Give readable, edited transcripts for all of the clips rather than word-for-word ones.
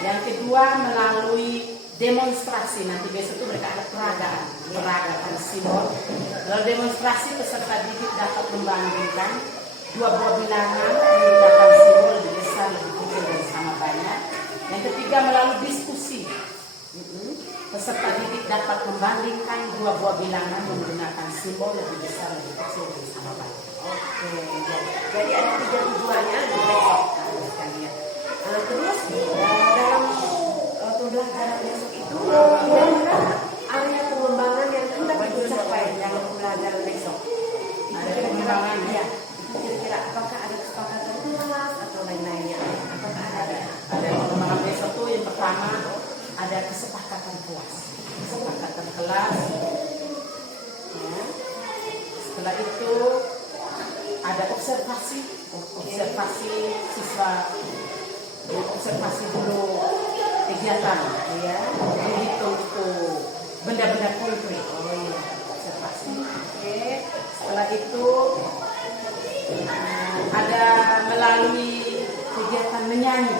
Yang kedua melalui demonstrasi, nanti besok itu mereka ada peragaan simbol. Dalam demonstrasi peserta didik dapat membandingkan dua buah bilangan menggunakan simbol lebih besar, lebih kecil dan sama banyak. Yang ketiga melalui diskusi, peserta didik dapat membandingkan dua buah bilangan menggunakan simbol lebih besar, lebih kecil dan sama banyak. Oke, jadi ada 3 tujuannya di besok sekalian. Terus dalam pembelajaran besok itu kira-kira area pengembangan yang hendak dicapai dalam pembelajaran besok. Ada pengembangan ya. Kira-kira apakah ada kesepakatan kelas atau lain-lainnya? Apakah ada? Ada pengembangan besok tuh yang pertama ada kesepakatan kelas. Kesepakatan kelas. Ya. Setelah itu ada observasi siswa, observasi dulu kegiatan, ya, menghitung itu benda-benda konkret. Observasi. Oke. Setelah itu ada melalui kegiatan menyanyi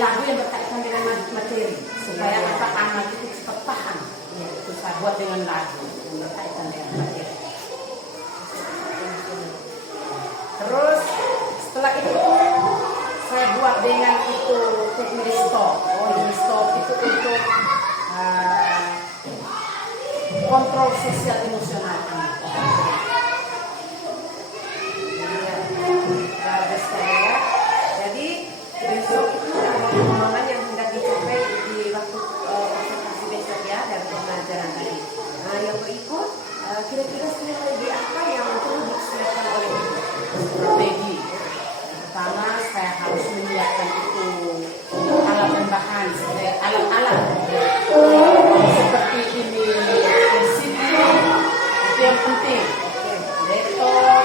lagu yang berkaitan dengan materi supaya anak-anak itu cepat paham. Ya, itu saya buat dengan lagu yang berkaitan dengan materi. Terus setelah itu saya buat dengan itu teknik stop. Stop itu untuk kontrol sosial emosional. Bagus sekali ya. Jadi besok itu ada pengembangan yang hendak dicapai di waktu observasi besok ya dari pembelajaran tadi. Yang berikut kira-kira strategi apa yang perlu disesuaikan oleh ibu? Strategi pertama saya harus menyiapkan itu alat tambahan, alat-alat seperti ini LCD itu yang penting. Laptop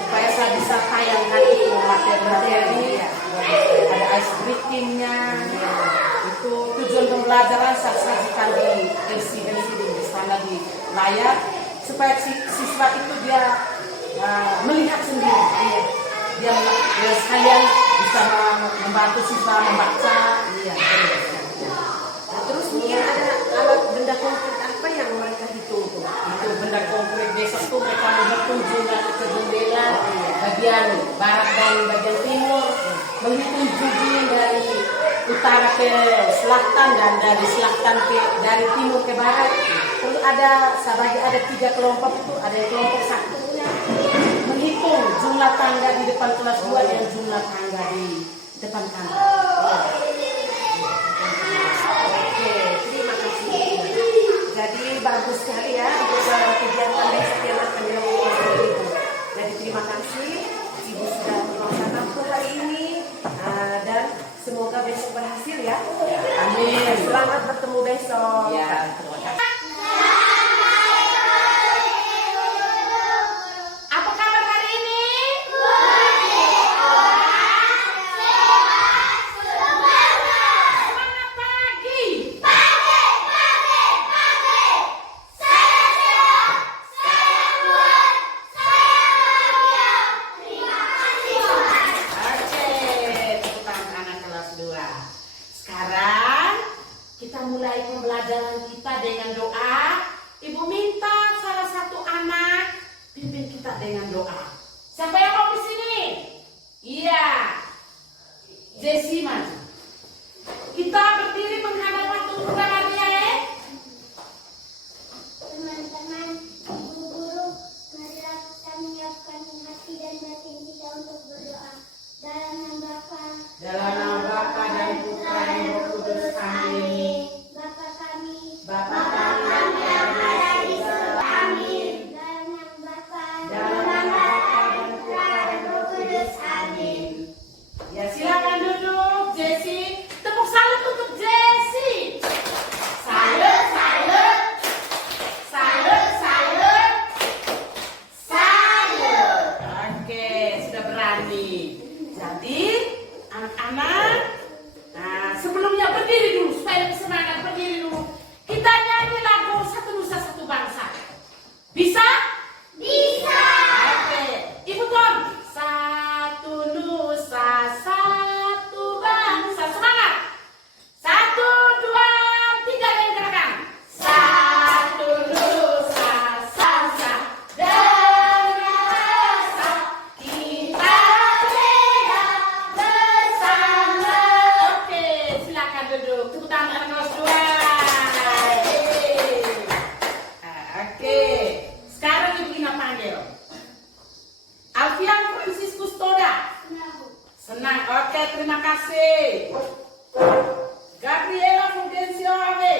supaya saya bisa tayangkan itu materi-materi. Ada ice breaking-nya. Itu tujuan pembelajaran saya sajikan di LCD di sana di layar supaya siswa itu dia melihat sendiri. Dia sekalian bisa membantu siswa membaca. Terus mungkin ada alat benda konkret apa yang mereka hitung tuh? Itu benda konkret besok tuh mereka menghitung jumlah ke jendela bagian barat dan bagian timur, menghitung judul dari utara ke selatan dan dari selatan dari timur ke barat. Terus ada 3 kelompok itu, ada yang kelompok satunya menghitung jumlah tangga di depan kelas 2 dan jumlah tangga di depan kantor. Oke, terima kasih. Jadi bagus sekali ya untuk kegiatan besok yang akan dilakukan oleh Ibu. Jadi terima kasih Ibu sudah meluangkan waktu hari ini dan semoga besok berhasil ya. Amin. Selamat bertemu besok. Ya, terima kasih. Apa kabar hari ini? Semangat pagi. Oke, tepuk tangan anak kelas 2. Sekarang kita mulai pembelajaran kita dengan doa. Ibu minta salah satu anak pimpin kita dengan doa. Siapa yang mau di sini? Iya. Jesse maju. Kita berdiri menghadap waktu pertama ya. Teman-teman, guru-guru, marilah kita menyiapkan hati dan batin kita untuk berdoa. Dalam nama Bapa, Dalam nama Bapa dan Putra dan Roh Kudus. Amin. Bapa kami, Bapa kami yang ada di surga. Amin. dalam nama Bapa, Dalam nama Bapa dan Putra dan Roh Kudus. Amin. Ya silakan duduk Jesse. Tepuk salut untuk Jesse. Salut, salut. Salut, salut. Salut. Oke, sudah berani. Jadi anak-anak, nah sebelumnya berdiri dulu supaya lebih semangat, berdiri dulu. Kita nyanyi lagu Satu Nusa Satu Bangsa. Bisa? Bisa. Oke, Ibu Ton. kasih. Gabriela Fulgencio Ave.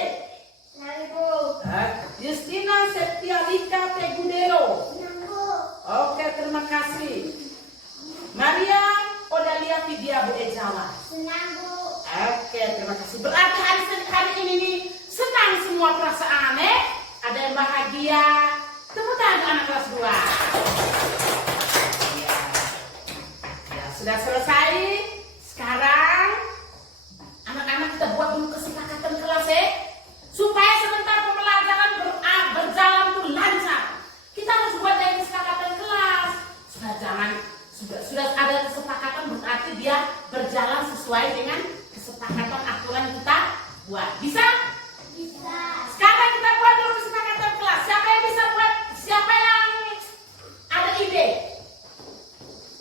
Justina Septialika Tegudero. Oke, terima kasih. Maria Odalia Vidya Bu Ejawa. Oke, terima kasih. Berarti hari ini nih senang semua perasaan, ada yang bahagia. Tepuk tangan anak kelas 2. Ya, sudah selesai. Sekarang anak-anak kita buat dulu kesepakatan kelas supaya sebentar pembelajaran berjalan tuh lancar. Kita harus buat dari kesepakatan kelas. Sudah ada kesepakatan, berarti dia berjalan sesuai dengan kesepakatan aturan yang kita buat. Bisa? Bisa. Sekarang kita buat dulu kesepakatan kelas. Siapa yang bisa buat? Siapa yang ada ide?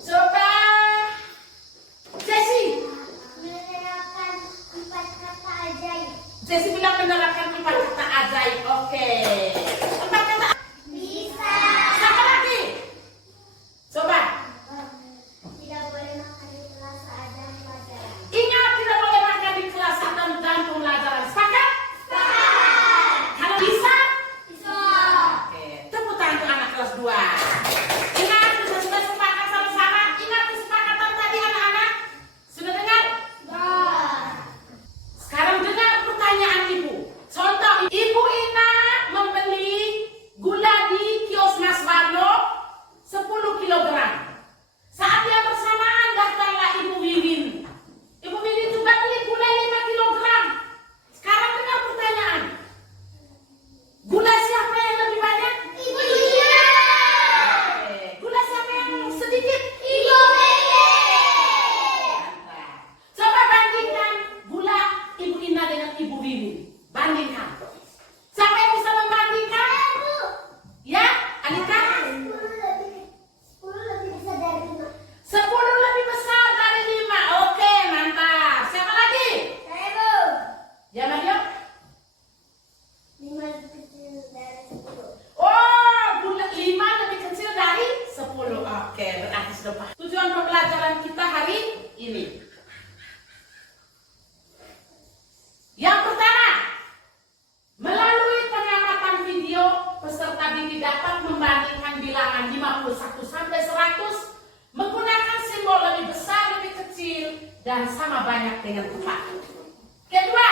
Coba Jesse. Menerapkan 4 kata ajaib. Jesse bilang menerapkan 4 kata ajaib. Oke. 4 kata. Bisa. Siapa lagi? Coba. Tidak boleh makan di kelas saat jam pelajaran. Ingat, tidak boleh makan di kelas saat jam pembelajaran. Sepakat? Kalau bisa? Bisa. Oke. Tepuk tangan untuk anak kelas 2. Ingat, sudah sepakat sama-sama. Ingat kesepakatan tadi anak-anak. Sudah dengar? Sekarang dengar pertanyaan ibu. Contoh, ibu Ina membeli gula di kios Mas Warno 10 kilogram. Saat yang bersamaan datanglah Ibu Wiwin. Ibu Wiwin juga beli gula 5 kilogram. Sekarang dengar pertanyaan. Gula siapa yang lebih banyak? Ibu Ina. Gula siapa yang sedikit? Ibu Mele. Coba bandingkan gula Ibu Ina dengan Ibu Wiwin. Bandingkan. Siapa yang bisa membandingkan? Ya, Alika? 10 lebih besar dari 5. 10 lebih besar dari 5. Oke, mantap. Siapa lagi? Saya, Bu. Ya, Mario? 5 lebih kecil dari 10. Oh, gula 5 lebih kecil dari 10. Oke, berarti sudah paham. Tujuan pembelajaran kita hari ini. Yang pertama, melalui pengamatan video, peserta didik dapat membandingkan bilangan 51 sampai 100 menggunakan simbol lebih besar, lebih kecil, dan sama banyak dengan tepat. Kedua,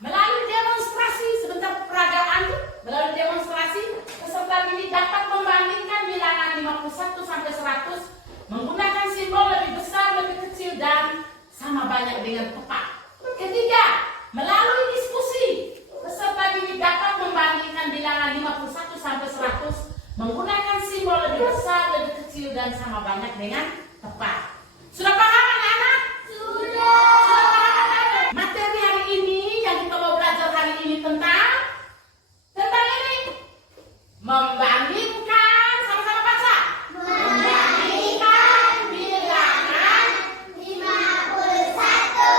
melalui demonstrasi sebentar peragaan, melalui demonstrasi peserta didik dapat membandingkan bilangan 51 sampai 100 menggunakan simbol lebih besar, lebih kecil, dan sama banyak dengan tepat. Ketiga, melalui diskusi peserta didik dapat membandingkan bilangan 51 sampai 100 menggunakan simbol lebih besar, lebih kecil, dan sama banyak dengan tepat. Sudah paham anak-anak? Sudah. Materi hari ini yang kita mau belajar hari ini tentang ini. Membandingkan, sama-sama baca. Membandingkan bilangan 51 sampai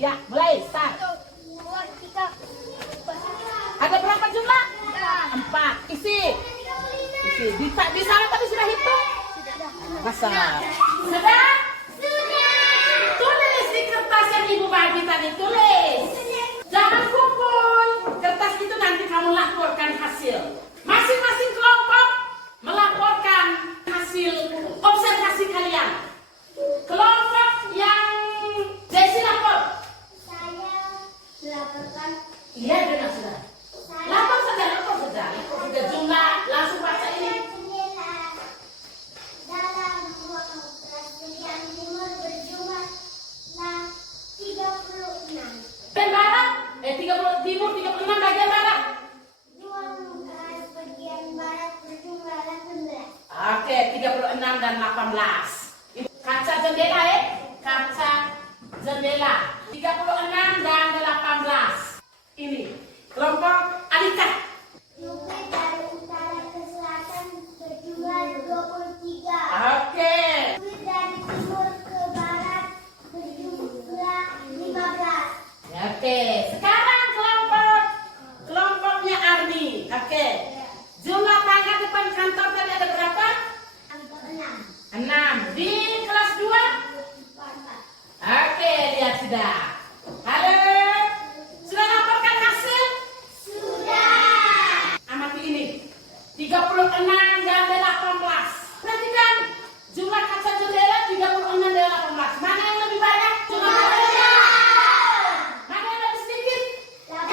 Ya, mulai start. 1, 2, 3, 4, Ada berapa jumlah? 4. Isi. Di sana tadi sudah hitung? Masa? Sudah? Tulis di kertas yang ibu bagi tadi, tulis. Jangan kumpul. Kertas itu nanti kamu laporkan hasil. Masing-masing kelompok melaporkan hasil observasi kalian. Kelompok yang Desi lapor. Saya melaporkan Iya, benar sudah. Lapor saja. Sudah jumlah, langsung baca ini. jendela dalam ruang Pelajaran Timur berjumlah 36. Dan barat, 30 timur, 36 bagian barat. Ruang bagian barat berjumlah 18. Oke, 36 dan 18. Kaca jendela kaca jendela 36 dan 18. Ini kelompok Alika. Bukit dari utara ke selatan berjumlah 23. Oke. Bukit dari timur ke barat berjumlah 15. Oke, sekarang kelompoknya Arni. Oke. Jumlah tangga depan kantor tadi ada berapa? 6. 6. Di kelas 2? Oke, lihat sudah. Halo. Sudah laporkan hasil? Sudah. Amati ini. 36 dan 18. Perhatikan. Jumlah kaca jendela 36 dan 18. Mana yang lebih banyak? Jumlah kaca jendela. Mana yang lebih sedikit? 18.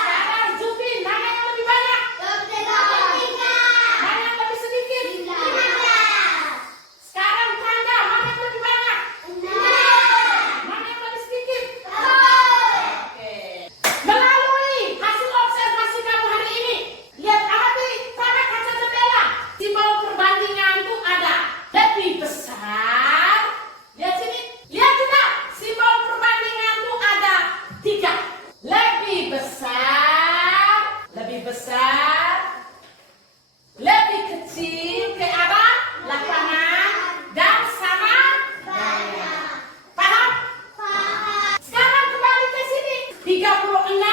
Sekarang Zubi, mana yang lebih banyak? 23. Mana yang lebih sedikit? 15. Sekarang tangga, mana yang lebih banyak? 6. Mana yang lebih sedikit? 10. Oke. Melalui hasil observasi kamu hari ini, lihat amati pada kaca jendela. Simbol perbandingan itu ada lebih besar. Lihat sini, lihat juga simbol perbandingan itu ada 3. Lebih besar, lebih kecil ke arah lapangan dan sama daya. Paham? Sekarang kembali ke sini. 36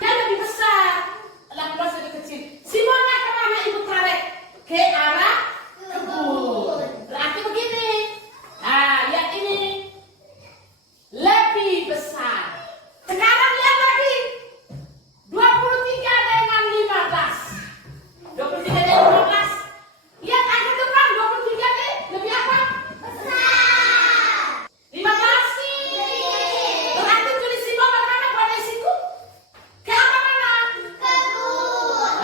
yang lebih besar, 18 lebih kecil. Simbolnya kemana ibu tarik? Ke arah kebun. Berarti begini. Nah, lihat ini. Lebih besar. Sekarang lihat lagi. 23 dengan 15. 23 dengan 15. Lihat angka depan. 23 ini lebih apa? 15. Berarti tulis simbol bagaimana buat situ? Ke arah mana?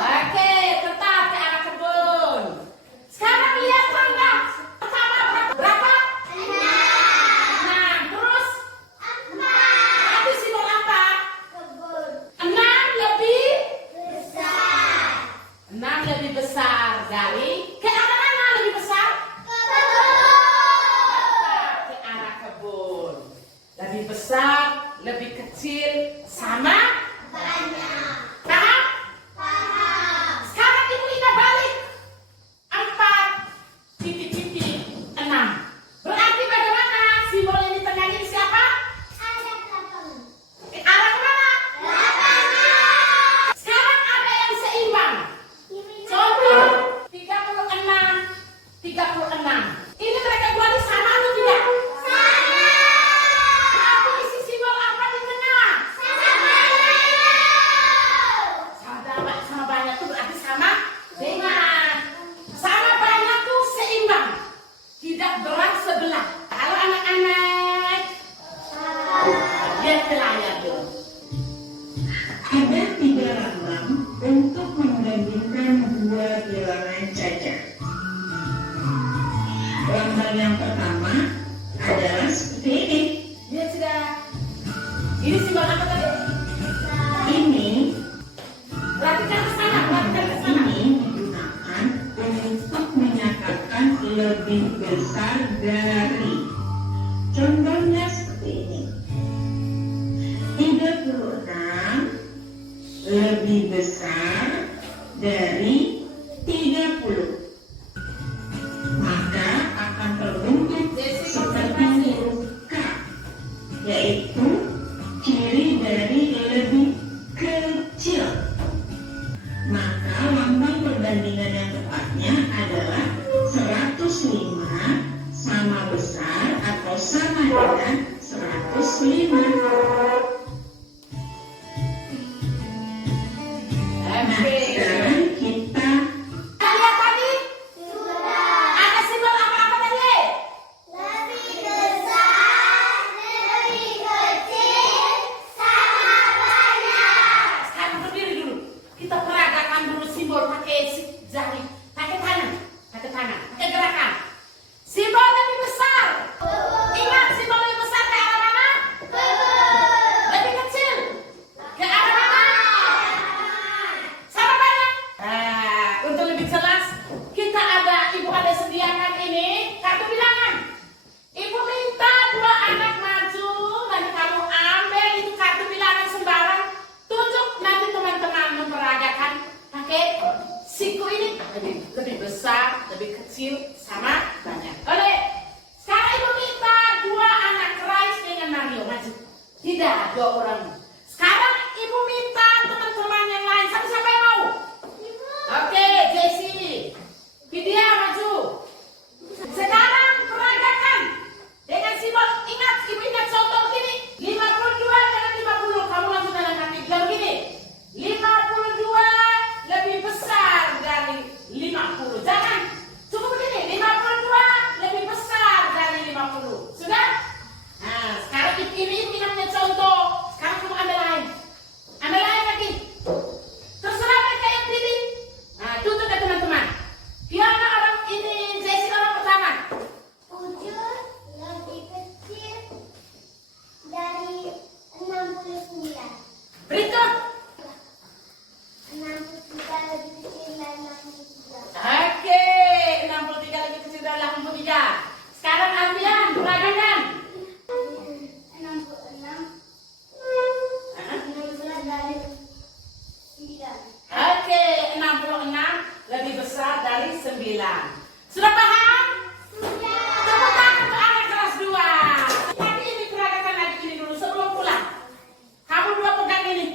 Oke, tetap ke arah kebun. Sekarang lihat tangga. Pertama berapa? 6. Terus? Berarti simbol apa? 6 lebih? 6 lebih besar dari? Ke arah mana lebih besar? Tetap ke arah kebun. Lebih besar, lebih kecil, sama? Paham? Sekarang ibu Ina balik 4,6. Berarti bagaimana? Simbol yang di tengah ini siapa? Ke arah kemana? Sekarang ada yang seimbang. Contoh 36, 36. Ini mereka dua ini sama atau tidak? Berarti isi simbol apa di tengah? Sama banyak tuh berarti sama dengan. Sama banyak tuh seimbang. Tidak berat sebelah. Kalau anak-anak lihat ke layar tuh. Ada 3 lambang untuk menggabungkan 2 bilangan cacat. Lambang yang pertama adalah seperti ini. Lihat sudah. Ini simbol apa tadi? Ini Perhatikan ke sana, perhatikan ke sana. ini digunakan untuk menyatakan lebih besar dari. Contohnya seperti ini. 36 lebih besar dari 30. Maka akan terbentuk seperti huruf K, yaitu dua orang. Sekarang ibu minta teman-teman yang lain. Siapa yang mau? Oke, Jessie. Vidya maju. Sekarang peragakan dengan simbol. Ingat, ibu ingat contoh begini. 52 dengan 50. Kamu langsung dalam hati. Bilang begini. 52 lebih besar dari 50. Jangan. Cukup begini. 52 lebih besar dari 50. Sudah? Nah, sekarang ini ibu punya contoh. Sekarang kamu ambil lain. Ambil lain lagi. Terserah mereka yang pilih. Nah, tutup ya teman-teman. Fiona orang ini, Jessie orang pertama. 7 lebih kecil dari 69. Berikut. 63 lebih kecil dari 63. Oke, 63 lebih kecil dari 83. Sekarang Alfian, peragakan. 66 dari 9. Oke, 66 lebih besar dari 9. Sudah paham? Sudah. Tepuk tangan untuk anak kelas 2. Nanti ini peragakan lagi ini dulu sebelum pulang. Kamu dua pegang ini.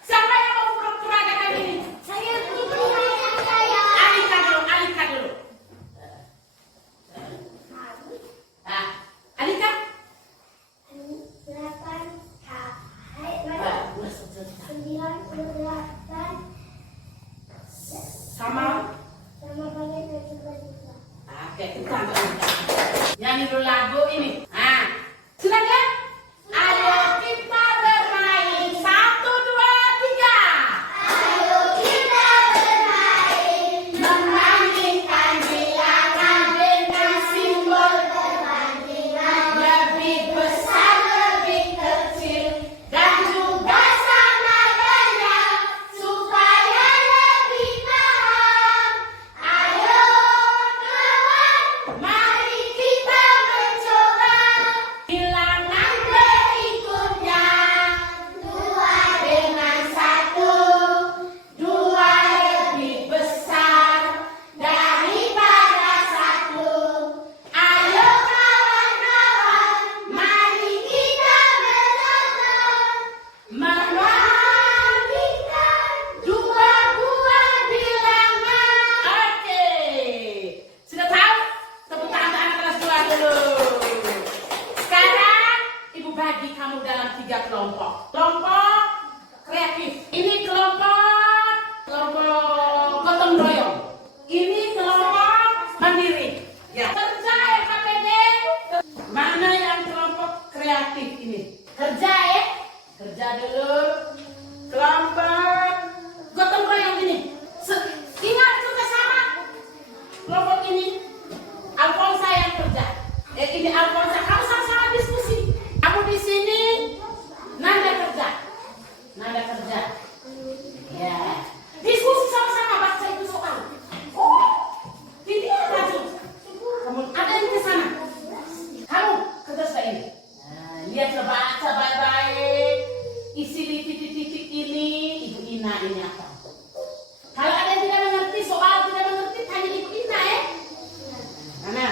Siapa yang mau peragakan ini? Saya punya saya. Alika dulu. Nah, Alika. 98 Sama. sama banyak juga. Oke, kita ambil Alika. Nyanyi dulu lagu ini. Nah, sudah ya? Ayo kita bermain. 1, 2, 3. Ayo kita bermain, Membandingkan bilangan dengan simbol perbandingan lebih besar, lebih kecil, dan juga sama banyak supaya lebih paham. Ayo kawan, mari kita mencoba bilangan berikutnya. 2 dengan 1, 2 lebih besar daripada 1. Ayo kawan-kawan, mari kita mencoba membandingkan dua buah bilangan. Oke, sudah tahu? Tepuk tangan untuk anak kelas 2 dulu. Sekarang ibu bagi kamu dalam 3 kelompok. Kelompok kreatif. Ini kelompok gotong royong. Ini kelompok mandiri. Ya. Kerja LKPD. Mana yang kelompok kreatif ini? Kerja ya. Kerja dulu. Kelompok gotong royong ini. Ingat kita sama. Kelompok ini Alfonsa yang kerja. Ini Alfonsa. Kamu sama-sama diskusi. Kamu di sini. Nanda kerja. Ya. Diskusi sama-sama baca itu soal. Oh, ini maju. Kamu ada yang ke sana. Kamu kerja seperti ini. Nah, lihat baca baik-baik. Isi di titik-titik ini Ibu Ina ini apa? Kalau ada yang tidak mengerti soal tidak mengerti tanya Ibu Ina ya. Mana?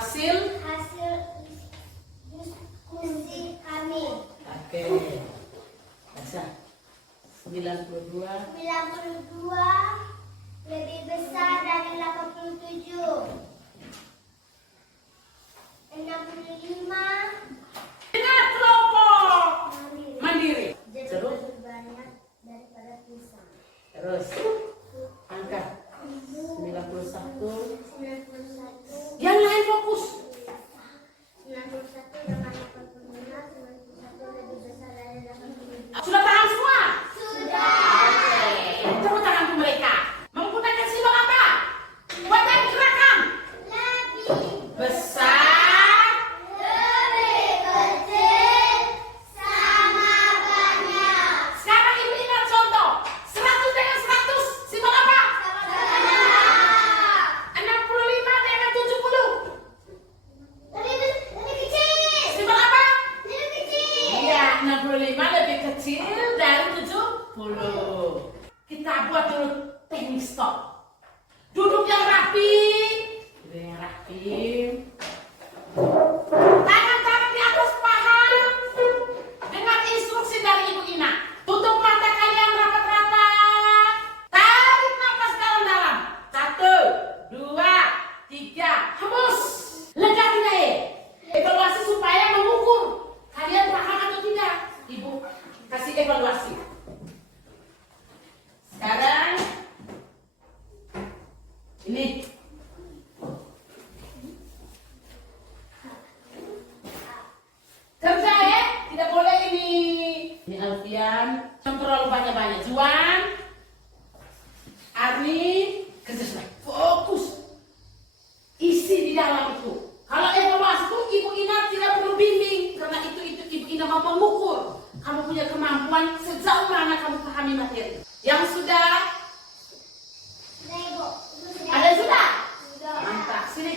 hasil diskusi kami. oke baca 92 lebih besar dari 87. 65 dengan kelompok mandiri. jadi Terus? lebih banyak daripada pisang. Terus angka 91. 91 Yang lain fokus. 91 dengan 85. 91 lebih besar dari 85. Sudah paham semua? Sudah. Oke. Tepuk tangan untuk mereka. Menggunakan simbol apa? Buat dan gerakan. Lebih Besar. lebih kecil sama banyak. Sekarang ibu ingat contoh. 100 dengan 100. Simbol apa? 65 dengan 70. Lebih kecil. Simbol apa? Lebih kecil. Iya, 65 lebih kecil dari 70. Kita buat dulu teknik stop. Duduk yang rapi. Duduk yang rapi. Tangan-tangan di atas paha. Dengan instruksi dari Ibu Ina. Tutup mata kalian rapat-rapat. Tarik nafas dalam-dalam. 1, 2, 3. Hembus. Lega tidak ya? Evaluasi supaya mengukur kalian paham atau tidak. Ibu kasih evaluasi. Sekarang ini kerja ya, tidak boleh ini Alfian, jangan terlalu banyak-banyak. Juan, Arni, kerja sudah fokus. Isi di dalam itu. Kalau evaluasi itu Ibu Ina tidak perlu bimbing karena itu Ibu Ina mau mengukur kamu punya kemampuan sejauh mana kamu pahami materi. Yang sudah Ibu. ada yang sudah? Sudah. Mantap, sini.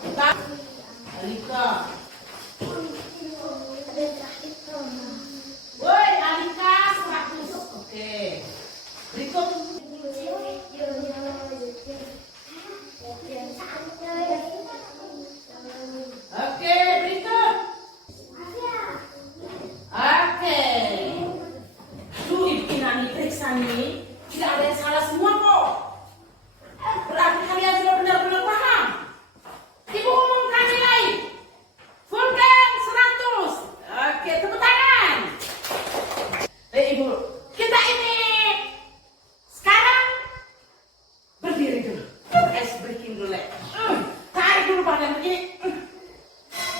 Kita Alika. Woi, Alika 100. Oke. Berikut. Oke, berikut. Oke. Tuh Ibu Ina nih periksa nih. Tidak ada yang salah semua kok. Berarti kalian sudah benar-benar paham. Ibu umumkan nilai. Fulgen 100. Oke, tepuk tangan. Ibu, kita ini sekarang berdiri dulu. Ice breaking dulu. Tarik dulu badan begini.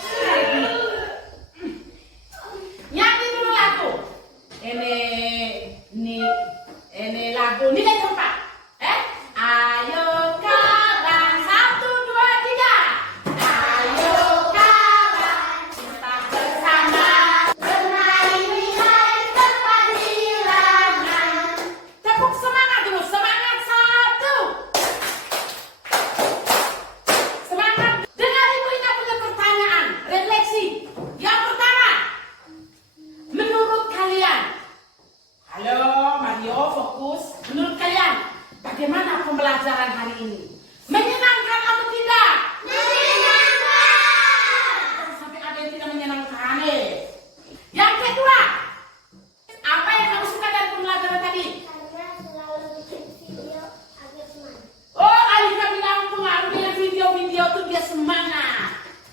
Tarik dulu. Nyanyi dulu lagu. Ini lagu nilai tempat. Ayo kawan 1, 2, 3. Ayo kawan kita bersama bermain nilai tempat bilangan. Tepuk semangat dulu, semangat 1. Semangat. Dengar Ibu Ina punya pertanyaan, refleksi. Yang pertama, menurut kalian, halo Mario, fokus. Menurut kalian, bagaimana pembelajaran hari ini? Menyenangkan atau tidak? Menyenangkan. Sampai ada yang tidak menyenangkan. Yang kedua, apa yang kamu suka dari pembelajaran tadi? Karena selalu bikin video agar semangat. Oh, Alika bilang pengaruh dengan video-video itu dia semangat.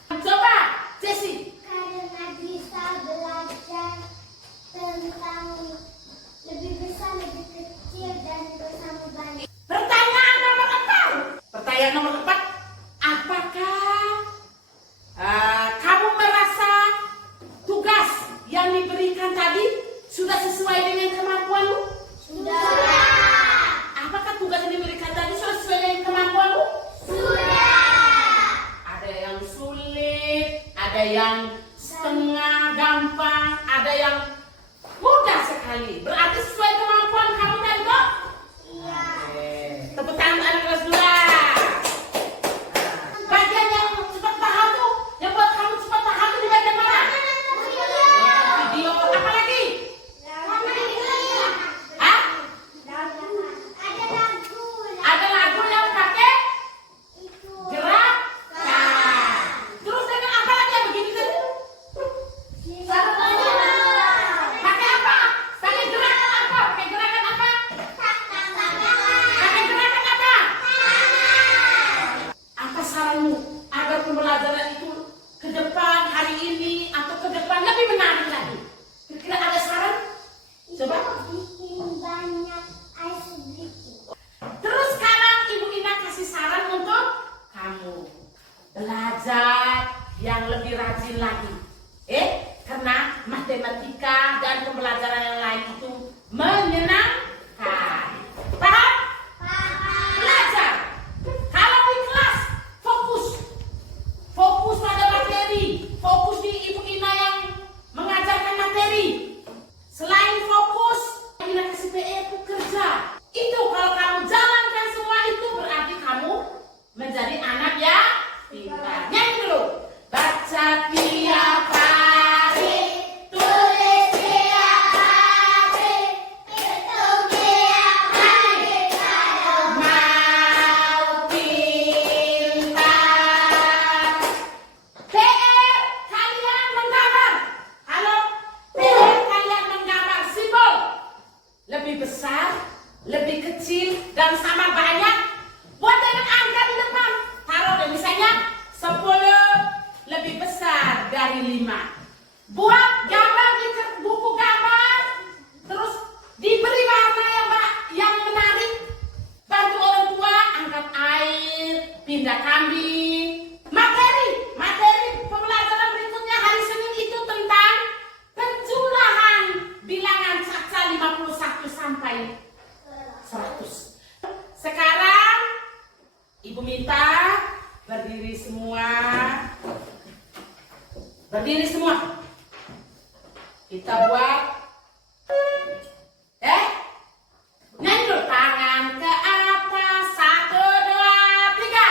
Coba, Ceci. Karena bisa belajar tentang lebih besar, lebih kecil, dan bersama banyak. Pertanyaan nomor 4. Pertanyaan nomor 4. Apakah kamu merasa tugas yang diberikan tadi sudah sesuai dengan kemampuanmu? Sudah. Apakah tugas yang diberikan tadi sudah sesuai dengan kemampuanmu? Sudah. Ada yang sulit, ada yang setengah gampang, ada yang mudah sekali. Berarti sesuai kemampuan kamu tadi kok? Iya. Tepuk tangan anak kelas 2. Bagian yang cepat paham tuh, yang buat kamu cepat paham tuh di bagian mana? Video. Apa lagi? Hah? Ada lagu. Ada lagu yang pakai Itu. gerakan. lagi. Karena matematika dan pembelajaran yang lain itu menyenangkan. Paham? Belajar. Kalau di kelas fokus pada materi, fokus di Ibu Ina yang mengajarkan materi. Selain fokus, Ina kasih PR itu kerja. Itu kalau kamu jalankan semua itu berarti kamu menjadi anak yang pintar. Nyanyi dulu. Baca tiap hari, tulis tiap hari, hitung tiap hari, mau pintar. PR kalian menggambar. Halo, PR kalian menggambar simbol. Lebih besar, lebih kecil, dan sama banyak. Buat dengan angka di depan. Taruh deh misalnya 10 lebih besar dari 5. Buat gambar di buku gambar. Terus diberi warna yang menarik. Bantu orang tua angkat air, pindah kambing. Materi pembelajaran berikutnya hari Senin itu tentang penjumlahan bilangan caca 51 sampai 100. Sekarang Ibu minta berdiri semua. Kita buat nyanyi dulu. Tangan ke atas, 1, 2, 3.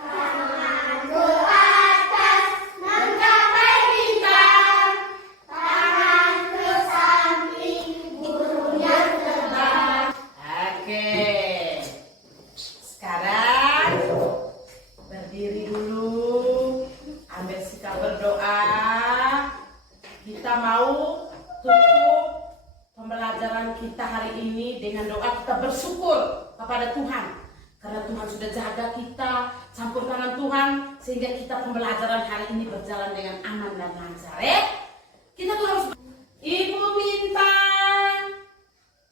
Tangan ke atas, menggapai bintang. Tangan ke samping, burung yang terbang. Oke. Sekarang berdiri dulu. Ambil sikap berdoa. Kita mau tutup pembelajaran kita hari ini dengan doa. Kita bersyukur kepada Tuhan karena Tuhan sudah jaga kita, campur tangan Tuhan sehingga kita pembelajaran hari ini berjalan dengan aman dan lancar. Kita tuh harus. Ibu minta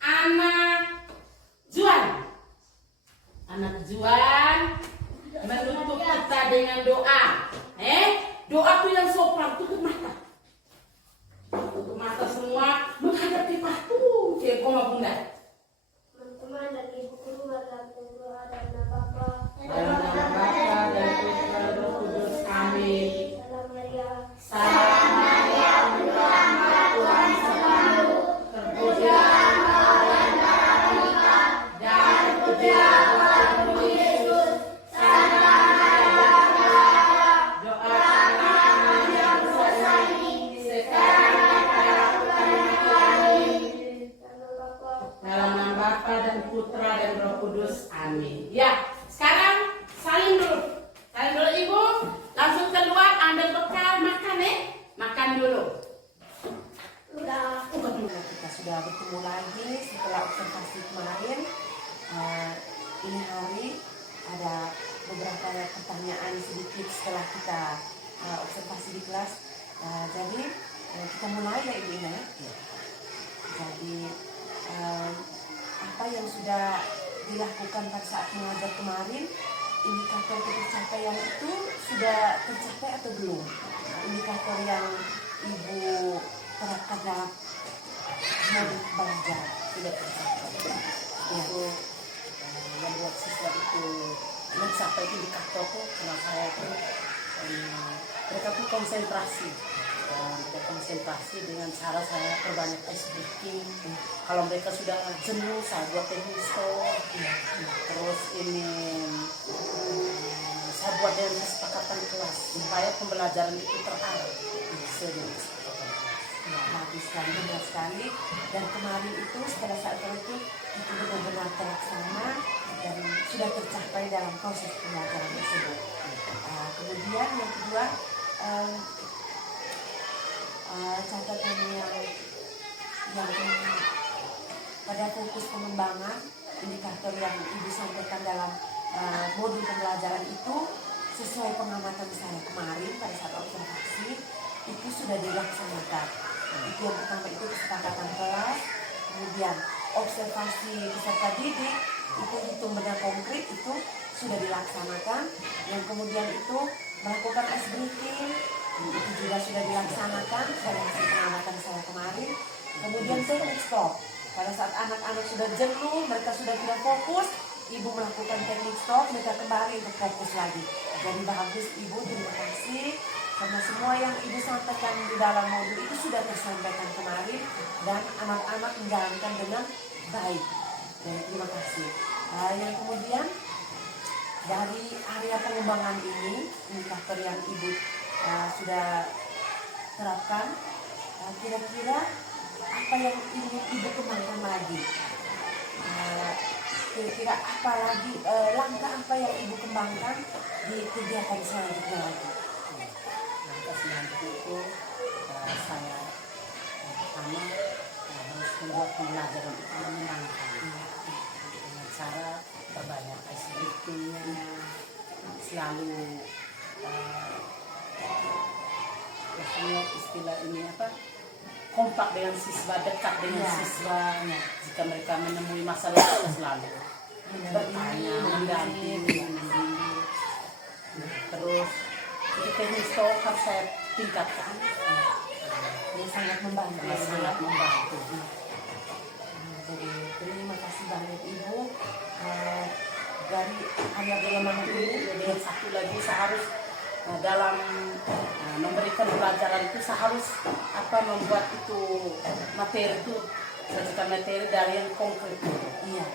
anak Juan menutup kita dengan doa. Doa tuh yang sopran, tutup mata. Tutup mata semua, menghadap di patung. Koma bunda. Teman-teman dan ibu guru dalam berdoa dan Bapa. Dalam nama Bapa dan Putra dan Roh Kudus. Amin. Salam Maria. Salam Maria, penuh rahmat, Tuhan sertamu. Terpujilah engkau di antara wanita dan terpujilah buah tubuhmu Yesus. Santa Maria Bunda, doakanlah kami yang berdosa ini sekarang dan pada waktu kami mati. Amin. Dalam nama Bapa dan Putra dan Roh Kudus. Amin. Ya, sekarang salim dulu. Salim dulu Ibu. Langsung keluar ambil bekal makan Makan dulu. Kita sudah bertemu lagi setelah observasi kemarin. Ini hari ada beberapa pertanyaan sedikit setelah kita observasi di kelas. Jadi kita mulai ya Ibu Ina. Jadi apa yang sudah dilakukan pada saat mengajar kemarin, indikator pencapaian itu sudah tercapai atau belum? Indikator yang Ibu terapkan dalam modul belajar sudah tercapai. Itu yang buat siswa itu mencapai indikator tuh karena saya itu mereka tuh konsentrasi. Mereka konsentrasi dengan cara saya perbanyak ice breaking. Kalau mereka sudah jenuh, saya buat teknik store. Terus ini saya buat dengan kesepakatan kelas supaya pembelajaran itu terarah. Bagus sekali, benar sekali. Dan kemarin itu setelah saat itu benar-benar terlaksana dan sudah tercapai dalam proses pembelajaran tersebut. Kemudian yang kedua, catatan yang pada fokus pengembangan indikator yang Ibu sampaikan dalam modul pembelajaran itu sesuai pengamatan saya kemarin pada saat observasi itu sudah dilaksanakan. Itu yang pertama itu kesepakatan kelas, kemudian observasi peserta didik itu hitung benda konkret itu sudah dilaksanakan, yang kemudian itu melakukan ice breaking, Itu juga sudah dilaksanakan dari hasil pengamatan saya kemarin. Kemudian teknik stop. Pada saat anak-anak sudah jenuh, mereka sudah tidak fokus, ibu melakukan teknik stop, mereka kembali untuk fokus lagi. Jadi bagus ibu, terima kasih. Karena semua yang ibu sampaikan di dalam modul itu sudah tersampaikan kemarin dan anak-anak menjalankan dengan baik. Jadi terima kasih. Yang kemudian dari area pengembangan ini, indikator yang ibu sudah terapkan, kira-kira apa yang ingin ibu kembangkan lagi? Kira-kira apa lagi langkah apa yang ibu kembangkan di kegiatan selanjutnya lagi? Langkah selanjutnya itu saya pertama harus membuat pembelajaran itu menyenangkan dengan cara berbanyak icebreaking-nya, selalu istilah ini apa, kompak dengan siswa, dekat dengan siswa. Jika mereka menemui masalah selalu bertanya, mendampingi. Terus di teknik stop harus saya tingkatkan. Ini sangat membantu. Sangat membantu. Jadi terima kasih banyak ibu. Dari area pengembangan ini, Dan satu lagi saya harus dalam memberikan pelajaran itu saya harus membuat itu materi itu sajikan materi dari yang konkret. iya,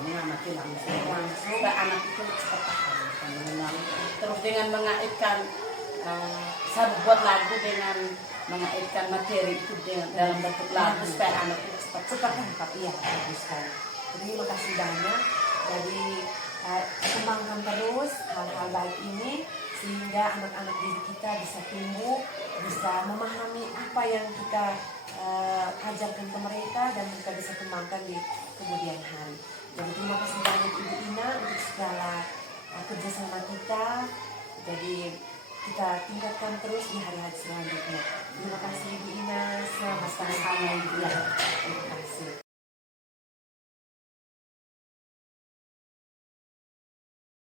Mengamati langsung supaya anak itu cepat paham dan mengenal. Terus dengan mengaitkan saya buat lagu dengan mengaitkan materi itu dengan dalam bentuk lagu supaya anak itu cepat tangkap. Iya, bagus sekali. Terima kasih banyak. Jadi kembangkan terus hal-hal baik ini sehingga anak-anak diri kita bisa tumbuh, bisa memahami apa yang kita ajarkan ke mereka dan kita bisa kembangkan di kemudian hari. Jadi terima kasih banyak Ibu Ina untuk segala kerjasama kita. Jadi kita tingkatkan terus di hari-hari selanjutnya. Terima kasih Ibu Ina, selamat sama-sama Ibu.